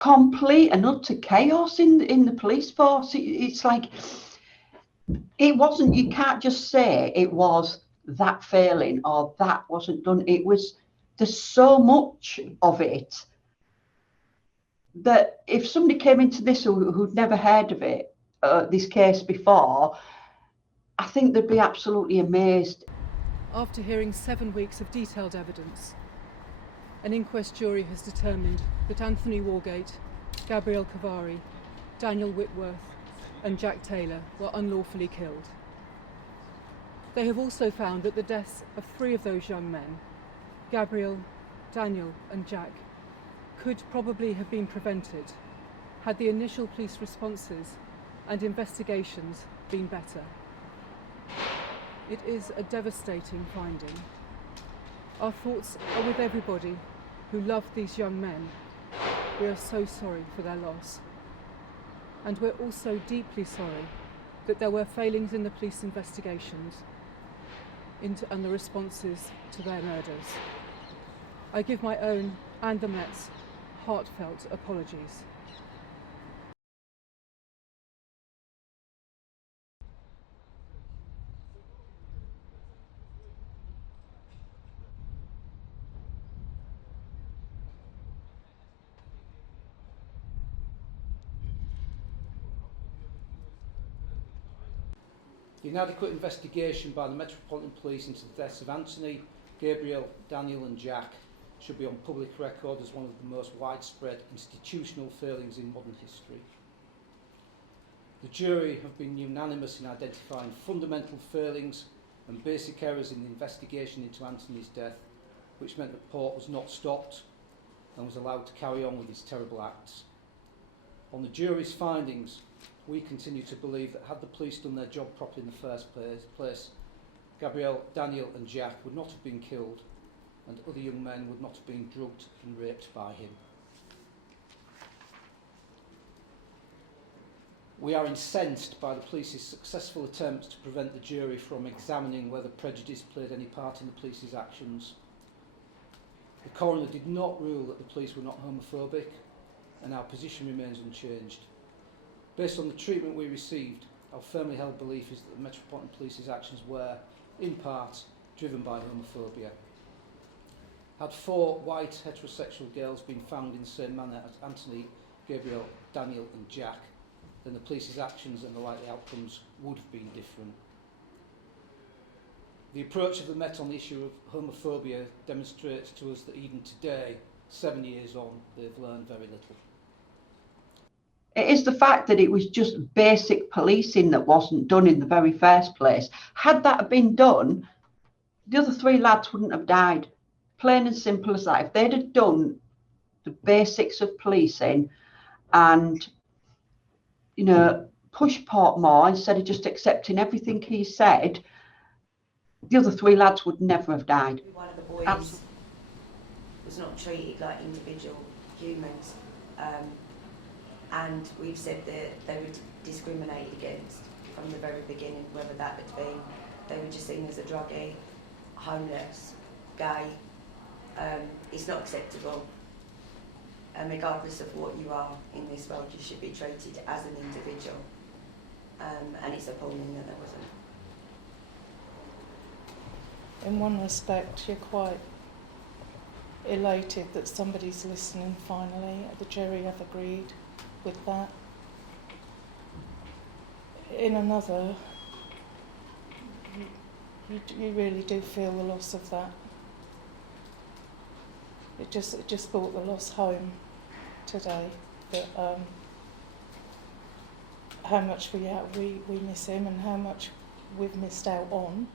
complete and utter chaos in the police force. It's like, it wasn't, you can't just say it was that failing or that wasn't done. It was, there's so much of it that if somebody came into this who'd never heard of it, this case before, I think they'd be absolutely amazed. After hearing 7 weeks of detailed evidence, an inquest jury has determined that Anthony Walgate, Gabriel Kovari, Daniel Whitworth and Jack Taylor were unlawfully killed. They have also found that the deaths of 3 of those young men, Gabriel, Daniel and Jack, could probably have been prevented had the initial police responses and investigations been better. It is a devastating finding. Our thoughts are with everybody who loved these young men. We are so sorry for their loss. And we're also deeply sorry that there were failings in the police investigations and the responses to their murders. I give my own and the Met's heartfelt apologies. The inadequate investigation by the Metropolitan Police into the deaths of Anthony, Gabriel, Daniel and Jack should be on public record as one of the most widespread institutional failings in modern history. The jury have been unanimous in identifying fundamental failings and basic errors in the investigation into Anthony's death, which meant that Port was not stopped and was allowed to carry on with his terrible acts. On the jury's findings, we continue to believe that had the police done their job properly in the first place, Gabriel, Daniel and Jack would not have been killed and other young men would not have been drugged and raped by him. We are incensed by the police's successful attempts to prevent the jury from examining whether prejudice played any part in the police's actions. The coroner did not rule that the police were not homophobic, and our position remains unchanged. Based on the treatment we received, our firmly held belief is that the Metropolitan Police's actions were, in part, driven by homophobia. Had 4 white heterosexual girls been found in the same manner as Anthony, Gabriel, Daniel and Jack, then the police's actions and the likely outcomes would have been different. The approach of the Met on the issue of homophobia demonstrates to us that even today, 7 years on, they've learned very little. It is the fact that it was just basic policing that wasn't done in the very first place. Had that been done, the other 3 lads wouldn't have died. Plain and simple as that. If they'd have done the basics of policing and, you know, push Port more instead of just accepting everything he said, the other 3 lads would never have died. One of the boys was not treated like individual humans. And we've said that they were discriminated against from the very beginning, whether that had been they were just seen as a druggie, homeless, gay. It's not acceptable. And regardless of what you are in this world, you should be treated as an individual. And it's appalling that there wasn't. In one respect, you're quite elated that somebody's listening finally. The jury have agreed with that. In another, you really do feel the loss of that. It just brought the loss home today. That how much we miss him and how much we've missed out on.